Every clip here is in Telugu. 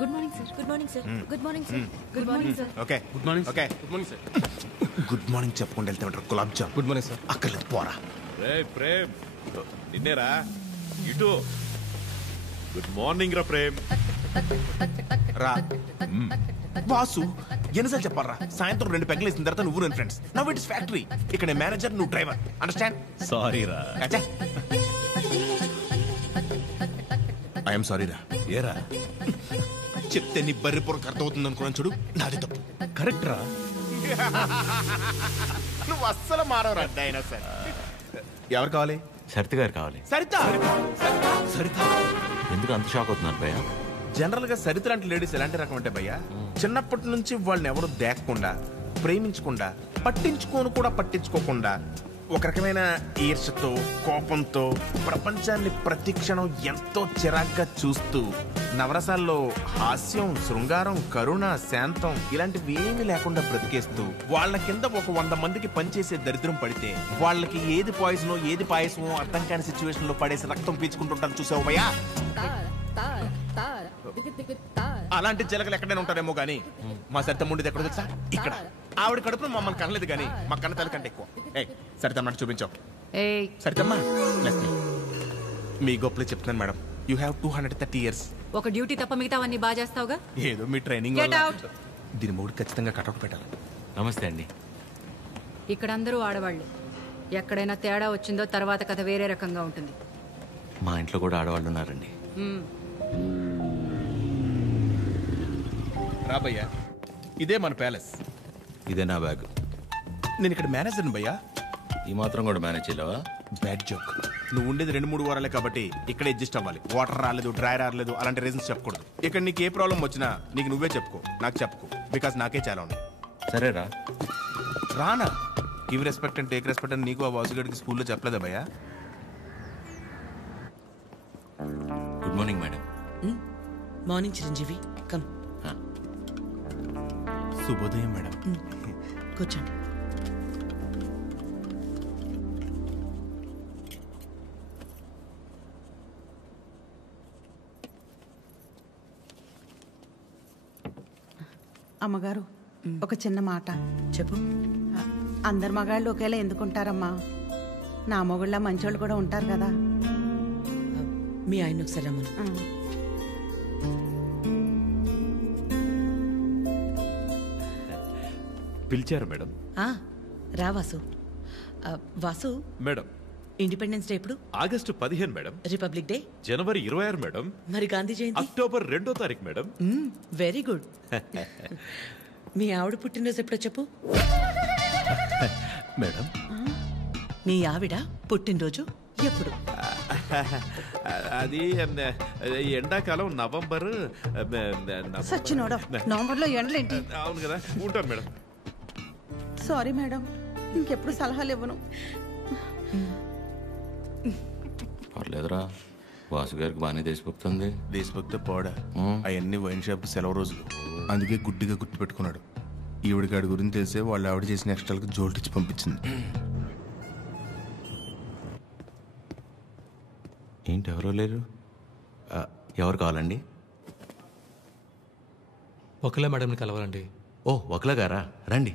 Good morning sir. Good morning sir. Good morning sir. Good morning sir. Okay good morning. Okay good morning sir. Good morning చెప్పుకుంటూ వెళ్తే ఉంటారు gulab jam. Good morning sir. అక్కర్లేదు పోరా. రే ప్రేమ్ నిన్నేరా ఇటు. గుడ్ మార్నింగ్ రా ప్రేమ్. రా బాసు ఎన్నిసార్లు చెప్పాలరా? సాయంత్రం 2 పెగ్గలు వేసిన తర్వాత నువ్వు నేను friends. Now it is factory. ఇక్కడ మేనేజర్, నువ్వు డ్రైవర్. అండర్స్టాండ్? సారీ రా. ఐఎమ్ సారీ రా. ఏరా చెప్తే నీ బర్రి పొరకు అర్థమవుతుంది అనుకున్నాను చూడు, నాది తప్పు. కరెక్ట్ రా. నువ్వు అస్సలు మారవరా డైనోసార్. ఎవరు కావాలి? సరిత గారు కావాలి. సరిత. సరిత ఎందుకు అంత షాక్ అవుతున్నారు భయ్య? జనరల్ గా సరిత లాంటి లేడీస్ ఎలాంటి రకం అంటే భయ్యా, చిన్నప్పటి నుంచి వాళ్ళని ఎవరు దేకకుండా, ప్రేమించకుండా, పట్టించుకోకుండా ఒక రకమైన ఈర్షతో, కోపంతో ప్రపంచాన్ని ప్రతి క్షణం ఎంతో చిరాగ్గా చూస్తూ, నవరసాల్లో హాస్యం, శృంగారం, కరుణ, శాంతం ఇలాంటివి ఏమీ లేకుండా బ్రతికేస్తూ వాళ్ళ కింద ఒక 100 మందికి పనిచేసే దరిద్రం పడితే వాళ్ళకి ఏది పాయిజనో ఏది పాయసమో అర్థం కాని సిచ్యువేషన్ లో పడేసి రక్తం పీల్చుకుంటుంటారు. చూసావు భయ్యా? అలాంటి జలగలు ఎక్కడైనా ఉంటారేమో గానీ మా సరిత ముండిది ఎక్కడ తెలుసా? ఇక్కడ. ఆవిడ కడుపులో మమ్మల్ని కనలేదు కానీ మా కన్న తల్లి కంటే ఎక్కువ. సరితమ్మ చూపించావు. సరితమ్మ మీ గొప్పలు చెప్తున్నాను మేడం. You have 230 years. ఒక డ్యూటీ తప్ప మిగతావన్నీ బాగా చేస్తావుగా. ఏదో మీ ట్రైనింగ్. దీని మూడు ఖచ్చితంగా కటౌట్ పెట్టాలి. నమస్తే అండి. ఇక్కడ అందరూ ఆడవాళ్లే. ఎక్కడైనా తేడా వచ్చిందో తర్వాత కథ వేరే రకంగా ఉంటుంది. మా ఇంట్లో కూడా ఆడవాళ్ళు ఉన్నారండి. రాబయ్యా, ఇదే మన ప్యాలెస్. ఇదే నా బ్యాగ్. నేను ఇక్కడ మేనేజర్ని భయ్యా. ఈ మాత్రం కూడా మేనేజ్ చేయలేవా? Bad joke. నువ్వు ఉండేది 2-3 వారాలే కాబట్టి ఇక్కడ అడ్జస్ట్ అవ్వాలి. వాటర్ రాలేదు, డ్రై రాలేదు అలాంటి రీజన్స్ చెప్పకూడదు. ఇక్కడ నీకు ఏ ప్రాబ్లం వచ్చినా నీకు నువ్వే చెప్పుకో, నాకు చెప్పుకో. బికాస్ నాకే చాలా ఉన్నాయి. సరేరా. రానా? Give respect and take respect అని నీకు ఆ వాసుగడికి స్కూల్లో చెప్పలేదా భయ్యా? Good morning madam. Morning Chiranjeevi. Come. శుభోదయం మేడం. కూర్చోండి. అమ్మగారు, ఒక చిన్న మాట చెప్పు. అందరు మగాళ్ళు ఒకేలా ఎందుకుంటారమ్మా? నా మొగుళ్ళ మంచోళ్ళు కూడా ఉంటారు కదా. మీ ఆయన ఒకసారి రమ్మను. పిలిచారు మేడం. రా Vasu. Vasu, madam independence day ఎప్పుడు? August 15 madam. రిపబ్లిక్ డే జనవరి 26 మేడం. మరి గాంధీ జయంతి? అక్టోబర్ 2వ తారీఖు మేడం. Very good. మీ ఆవిడ పుట్టినరోజు ఎప్పుడో చెప్పు. మేడం మీ ఆవిడ పుట్టినరోజు ఎప్పుడు? అది ఎండాకాలం నవంబర్. సచ్చినోడా, నవంబర్లో ఎండలేంటి? అవును కదా, ఉంటాను మేడం. సారీ మేడం, ఇంకెప్పుడు సలహాలు ఇవ్వను. పర్లేదురా, వాసు గారికి బాగానే దేశభక్తుంది. దేశభక్తి పోడా, అవన్నీ వైన్ షాప్ సెలవు రోజులు. అందుకే గుడ్డిగా గుర్తు పెట్టుకున్నాడు. ఈవిడికాడి గురించి తెలిసే వాళ్ళు ఆవిడ చేసిన ఎక్స్ట్రాలకు జోల్టిచ్చి పంపించింది. ఏంటి ఎవరో లేరు? ఎవరు కావాలండి? ఒకలా మేడంని కలవాలండి. ఓ ఒకలా గారా, రండి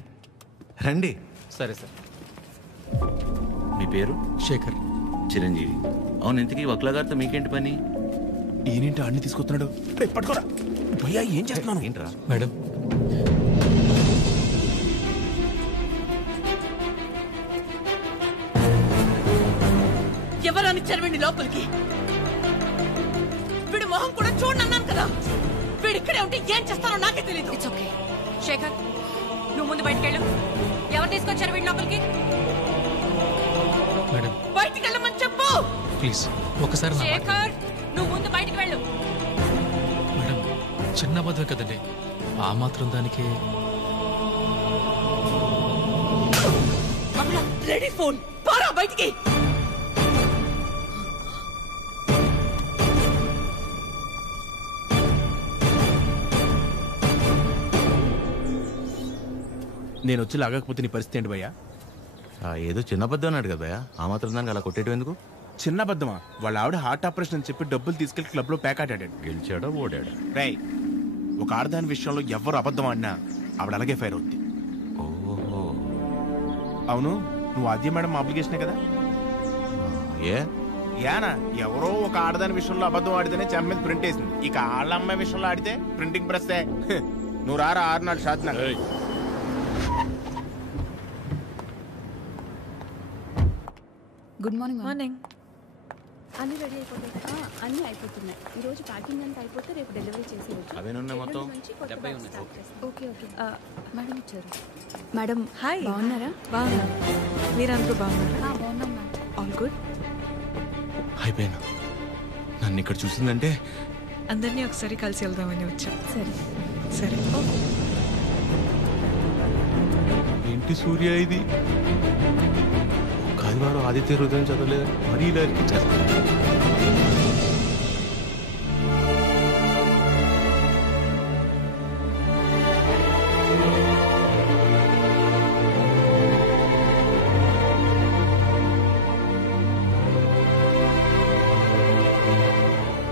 రండి. సరే సార్. మీ పేరు? శేఖర్. చిరంజీవి. అవును, ఇంతకీ ఒకలా గారితో మీకేంటి పని? ఈయనేంటి అన్ని తీసుకొస్తున్నాడు? పట్టుకోరా భయ్యా, ఏం చేస్తున్నాను? ఏంట్రా మేడం? ఎవరని చదవండి లోపలికి. వీడు మొహం కూడా చూడన్నాను కదా. వీడు ఇక్కడే ఉంటే ఏం చేస్తానో నాకే తెలియదు. It's okay. శేఖర్, నువ్వు ముందు బయటకెళ్ళు. ఎవరు తీసుకొచ్చారు వీడి లోపలికి? మేడం బయటికి వెళ్ళమని చెప్పు. ప్లీజ్ ఒకసారి. శేఖర్, నువ్వు ముందు బయటికి వెళ్ళు. మేడం చిన్న అబద్ధం కదండి, ఆ మాత్రం దానికి. రెడీ ఫోన్ పారా బయటికి. నేను వచ్చి లాగకపోతే నీ పరిస్థితి ఏంటి భయ్యా? ఏదో చిన్న అబద్ధం అన్నాడు కదా భయ్యా, ఆ మాత్రం దానికి అలా కొట్టేయడం ఎందుకు? చిన్న అబద్ధమా? వాళ్ళ ఆవిడ హార్ట్ ఆపరేషన్ అని చెప్పి డబ్బులు తీసుకెళ్లి క్లబ్ లో ప్యాక్ ఆడాడు. గెలిచాడా ఓడాడా? రై, ఒక ఆడదాని విషయంలో ఎవరు అబద్ధం ఆడినా ఆవిడ అలాగే ఫైర్ అవుద్ది. ఓహో. అవును, నువ్వు ఆద్య మేడం అప్లికేషనే కదా? ఏ యానా ఎవరో ఒక ఆడదాని విషయంలో అబద్ధం ఆడితేనే చెంప మీద ప్రింట్ వేసింది. ఇక ఆళ్ళ అమ్మాయి విషయంలో ఆడితే ప్రింటింగ్ ప్రెస్. నువ్వు రారా 6 నాడు షాత్ నాకు. Good morning morning. అన్ని రెడీ అయిపోతాయి. అన్నీ అయిపోతున్నాయి. ఈరోజు ప్యాకింగ్ అంతా అయిపోతే రేపు డెలివరీ చేసేయచ్చు. అవేనున్నాయి మొత్తం? Okay okay. మేడం వచ్చారు. Madam hi. బాగున్నారా? బాగున్నా. మీరందరూ బాగున్నారా? బాగున్నాం మ్యామ్. All good. అయిపోయాను. నన్ను ఇక్కడ చూసిందంటే అందరినీ ఒకసారి కలిసి వెళ్దామని వచ్చా. సరే సరే. ఏంటి సూర్య ఇది? ఆదివారం ఆదిత్య హృదయం చదవలేదు, మరీ ఇలా ఇచ్చారు.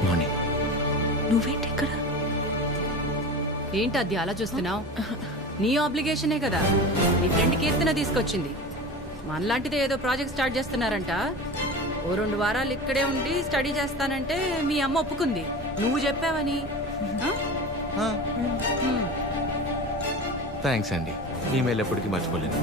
మార్నింగ్. నువ్వేంటి ఇక్కడ? ఏంటి అది అలా చూస్తున్నావు? నీ ఆబ్లిగేషనే కదా నీ ఫ్రెండ్ కీర్తన తీసుకొచ్చింది. మనలాంటిదే ఏదో ప్రాజెక్ట్ స్టార్ట్ చేస్తున్నారంట. ఓ 2 వారాలు ఇక్కడే ఉండి స్టడీ చేస్తానంటే మీ అమ్మ ఒప్పుకుంది. నువ్వు చెప్పావని. థ్యాంక్స్ అండి. ఈమెయిల్ ఎప్పటికీ మర్చిపోలేను.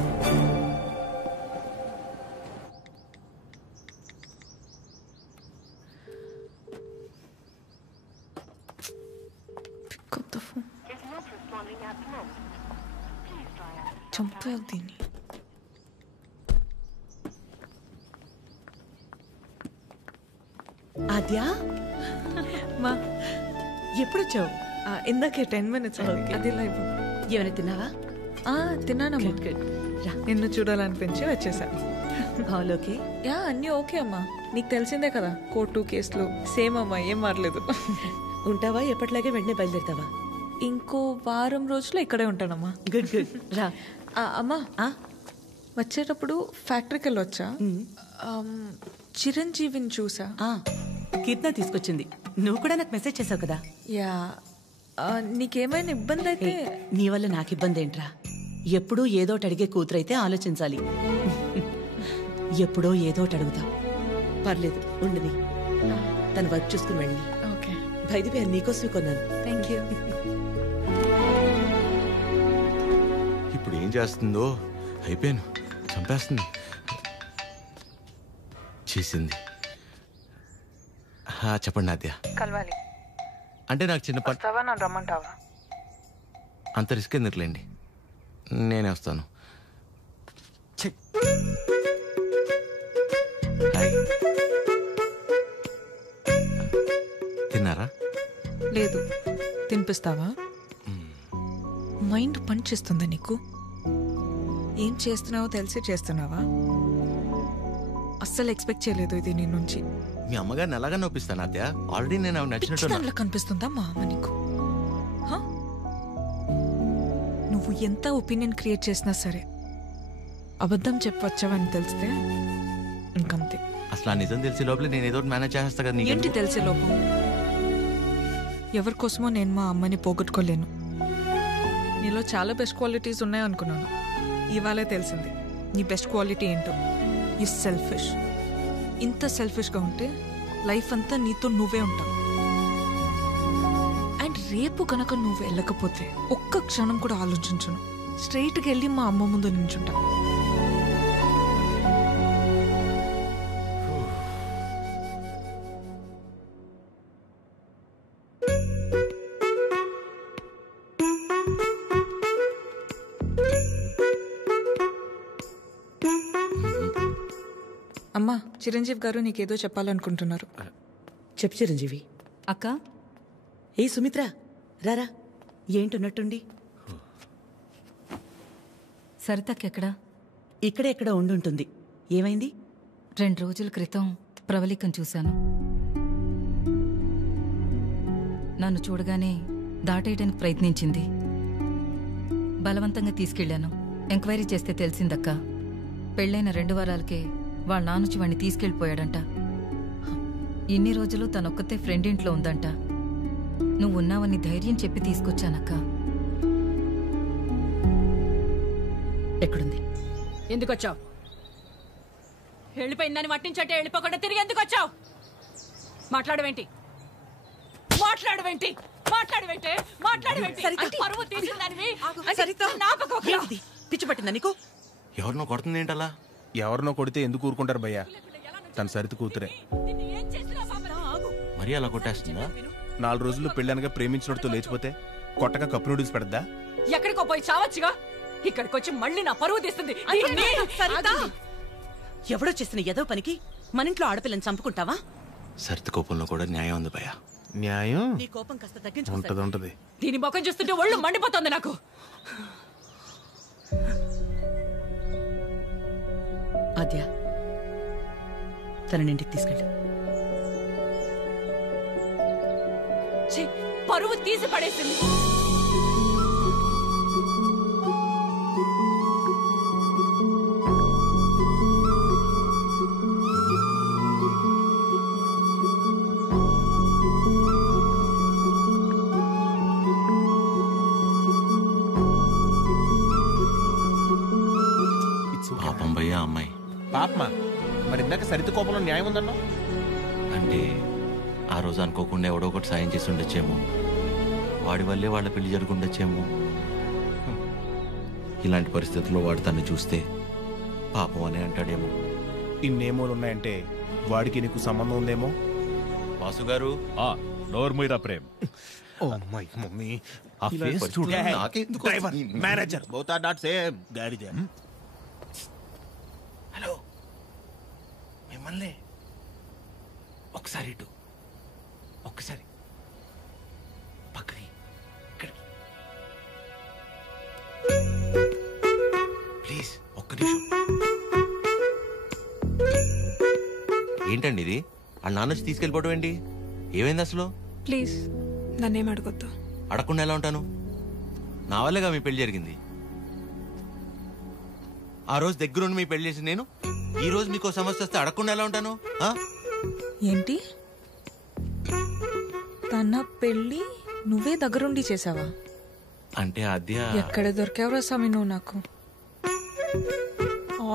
చంపావు దీన్ని. ఆద్యా, మా ఎప్పుడొచ్చావు? ఇందాకే 10 minutes Okay. అది లైవ్. ఏమైనా తిన్నావా? తిన్నానమ్మా. గుడ్. రా. నిన్ను చూడాలనిపించి వచ్చేసా. All okay? యా, అన్నీ ఓకే అమ్మా. నీకు తెలిసిందే కదా, కోర్టు కేసులు సేమ్ అమ్మా, ఏం మారలేదు. ఉంటావా? ఎప్పటిలాగే వెంటనే బయలుదేరుతావా? ఇంకో వారం రోజులు ఇక్కడే ఉంటానమ్మా. Good good. రా. అమ్మా, వచ్చేటప్పుడు ఫ్యాక్టరీకి వెళ్ళొచ్చా? చిరంజీవిని చూసా. కీర్తన తీసుకొచ్చింది. నువ్వు కూడా నాకు మెసేజ్ చేసావు కదా? యా. నీకేమైనా ఇబ్బంది అయితే? నీ వల్ల నాకు ఇబ్బంది ఏంట్రా? ఎప్పుడూ ఏదోటి అడిగే కూతురైతే ఆలోచించాలి. ఎప్పుడో ఏదోటి అడుగుతాం. పర్లేదు, ఉండని. తన వర్క్ చూసుకుని వెళ్ళి. ఓకే. బయట పేరు నీకోసమే కొన్నాను. Thank you. ఇప్పుడు ఏం చేస్తుందో? అయిపోయాను. చంపేస్తుంది. చేసింది. చెప్పండి నాద్య. కలవాలి అంటే నాకు చిన్న పని. వస్తావా? నన్ను రమ్మంటావా? అంత రిస్క్ ఎందుకులేండి, నేనే వస్తాను. హాయ్. తిన్నారా? లేదు. తినిపిస్తావా? మైండ్ పని చేస్తుందా నీకు? ఏం చేస్తున్నావో తెలిసి చేస్తున్నావా? అస్సలు ఎక్స్పెక్ట్ చేయలేదు ఇది నీ నుంచి. మీ అమ్మగారిని ఎలాగా నొప్పిస్తాను అత్య? ఆల్రెడీ నేను ఆవిడ నచ్చినట్టు. దాంట్లో కనిపిస్తుందా మా అమ్మ నీకు? నువ్వు ఎంత ఒపీనియన్ క్రియేట్ చేసినా సరే అబద్ధం చెప్పవచ్చావని తెలిస్తే ఇంకంతే. అసలు ఆ నిజం తెలిసే లోపల నేను ఏదో మేనేజ్ చేస్తా కదా. ఏంటి తెలిసే లోపం? ఎవరి కోసమో నేను మా అమ్మని పోగొట్టుకోలేను. నీలో చాలా బెస్ట్ క్వాలిటీస్ ఉన్నాయనుకున్నాను. ఇవాళే తెలిసింది నీ బెస్ట్ క్వాలిటీ ఏంటో. You selfish. ఇంత సెల్ఫిష్గా ఉంటే లైఫ్ అంతా నీతో నువ్వే ఉంటావు. అండ్ రేపు కనుక నువ్వు వెళ్ళకపోతే ఒక్క క్షణం కూడా ఆలోచించను. స్ట్రైట్గా వెళ్ళి మా అమ్మ ముందు నించుంటా. అమ్మా, చిరంజీవి గారు నీకేదో చెప్పాలనుకుంటున్నారు. చెప్పు చిరంజీవి. అక్క, ఏ సుమిత్ర, రారా. ఏంటున్నట్టుండి? సరితక్కెక్కడా? ఇక్కడే ఎక్కడ ఉండుంటుంది. ఏమైంది? 2 రోజుల క్రితం ప్రవళికను చూశాను. నన్ను చూడగానే దాటేయడానికి ప్రయత్నించింది. బలవంతంగా తీసుకెళ్లాను. ఎంక్వైరీ చేస్తే తెలిసిందక్క, పెళ్ళైన 2 వారాలకే వాళ్ళ నానుచి వాణ్ణి తీసుకెళ్ళిపోయాడంట. ఇన్ని రోజులు తనొక్కతే ఫ్రెండ్ ఇంట్లో ఉందంట. నువ్వున్నావని ధైర్యం చెప్పి తీసుకొచ్చానక్క. ఎక్కడుంది? ఎందుకు వచ్చావు? వెళ్ళిపోయిందని మట్టించంటే వెళ్ళిపోకుండా తిరిగి ఎందుకు వచ్చావు? మాట్లాడవేంటి? మాట్లాడవేంటి? మాట్లాడవేంటి? మాట్లాడవేంటి? పరువు తీసిందానివి. ఏంటిది? పిచ్చి పట్టిందా నీకు? ఎవరినో కొడుతుంది ఏంటలా? ఎవరినో కొడితే ఎందుకు ఊరుకుంటారు భయ్యా? తన సరిత కూతురే. మరీ అలా కొట్టేస్తుందా? 4 రోజులు పెళ్ళనగా ప్రేమించినోడితో లేచిపోతే కొట్టగా కప్పు నూడిల్స్ పెడద్దా? ఎక్కడికో పోయి చావచ్చుగా. ఇక్కడికి వచ్చి మళ్ళీ నా పరువు తీస్తుంది. ఎవడో చేసిన ఏదో పనికి మన ఇంట్లో ఆడపిల్లని చంపుకుంటావా? సరిత కోపంలో కూడా న్యాయం ఉంది భయ్యా. న్యాయం నీ కోపం కాస్త తగ్గించుకుంటా. ఉంటది. దీని ముఖం చూస్తుంటే ఒళ్ళు మండిపోతుంది నాకు. ఆద్య, తనని ఇంటికి తీసుకెళ్ళు. పరువు తీసి పడేసింది. పాపం భయ్యా అమ్మాయి. పాపమా? మరి ఇందాక సరిత కోపంలో న్యాయం ఉందన్నా? అంటే ఆ రోజు అనుకోకుండా ఎవడో ఒకటి సాయం చేసి ఉండొచ్చేమో, వాడి వల్లే వాళ్ళ పెళ్లి జరుగుండొచ్చేమో. ఇలాంటి పరిస్థితుల్లో వాడు తను చూస్తే పాపం అని అంటాడేమో. ఇన్నేమోలు ఉన్నాయంటే వాడికి నీకు సంబంధం ఉందేమో. వాసు గారు, నోర్మీరా ప్రేమ్. ఓ మై మమ్మీ, ఆ ఫేస్ చూడు. నాకెందుకు driver, manager both are not same. గాడిదే. హలో, మిమ్మల్ని ఒకసారి ఇటు, ఒక్కసారి పక్కకి, ఇక్కడికి ప్లీజ్, ఒక్క నిమిషం. ఏంటండి ఇది? ఆ నాన్న వచ్చి తీసుకెళ్ళిపోవడం ఏంటి? ఏమైంది అసలు? ప్లీజ్ నన్నేం అడగొద్దు. అడగకుండా ఎలా ఉంటాను? నా వల్లేగా మీ పెళ్లి జరిగింది. ఆ రోజు దగ్గరుండి మీ పెళ్లి చేసి నేను ఈ రోజు మీకు సమస్య వస్తే అడగకుండా ఎలా ఉంటాను? ఏంటి? తన పెళ్ళి నువ్వే దగ్గరుండి చేసావా? అంటే అద్య ఎక్కడ దొరికావురా స్వామి నువ్వు నాకు?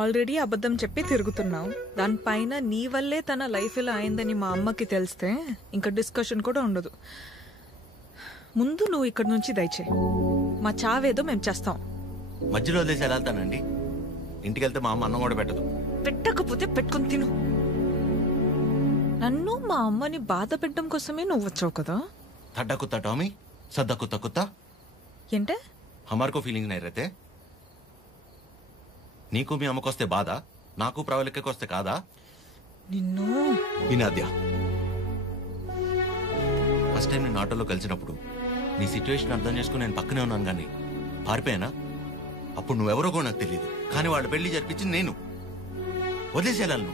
ఆల్రెడీ అబద్ధం చెప్పి తిరుగుతున్నావు. దానిపైన నీ వల్లే తన లైఫ్ ఇలా అయిందని మా అమ్మకి తెలిస్తే ఇంకా డిస్కషన్ కూడా ఉండదు. ముందు నువ్వు ఇక్కడ నుంచి దయచే. మా చావేదో మేము చేస్తాం. మధ్యలో వదిలేసి ఎలా వెళ్తానండి? ఇంటికి వెళ్తే మా అమ్మ అన్నం కూడా పెట్టదు. పెట్టకపోతే పెట్టుకుని తిను. నన్ను మా అమ్మని బాధ పెట్టడం కోసమే నువ్వు వచ్చావు కదా. थड्डा कुत्ता टॉमी, सद्दा कुत्ता कुत्ता। ఏంటే? हमारे को फीलिंग नहीं रहते। నీకు మీ అమ్మకొస్తే బాధ, నాకు ప్రవళికకొస్తే కాదా? నిన్ను వినాద్యా, ఫస్ట్ టైం నేను ఆటోలో కలిసినప్పుడు నీ సిచ్యువేషన్ అర్థం చేసుకుని నేను పక్కనే ఉన్నాను, కానీ పారిపోయానా? అప్పుడు నువ్వెవరో కూడా నాకు తెలియదు, కానీ వాళ్ళ పెళ్లి జరిపించింది నేను. వదిలేసేయాలను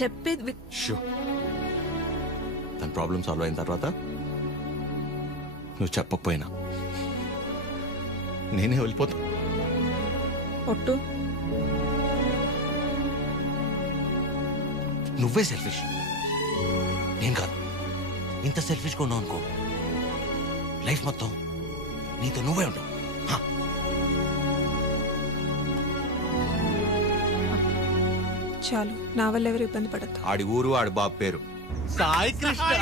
చెప్పేది. తన ప్రాబ్లం సాల్వ్ అయిన తర్వాత నువ్వు చెప్పకపోయినా నేనే వెళ్ళిపోతా. ఒట్టు. నువ్వే సెల్ఫిష్, నేను కాదు. ఇంత సెల్ఫిష్గా ఉన్నావు అనుకో, లైఫ్ మొత్తం నీతో నువ్వే ఉండవు. చాలు, నా వల్ల ఎవరు ఇబ్బంది పడతారు. ఆడి ఊరు, ఆడి బాబు పేరు సాయి కృష్ణ.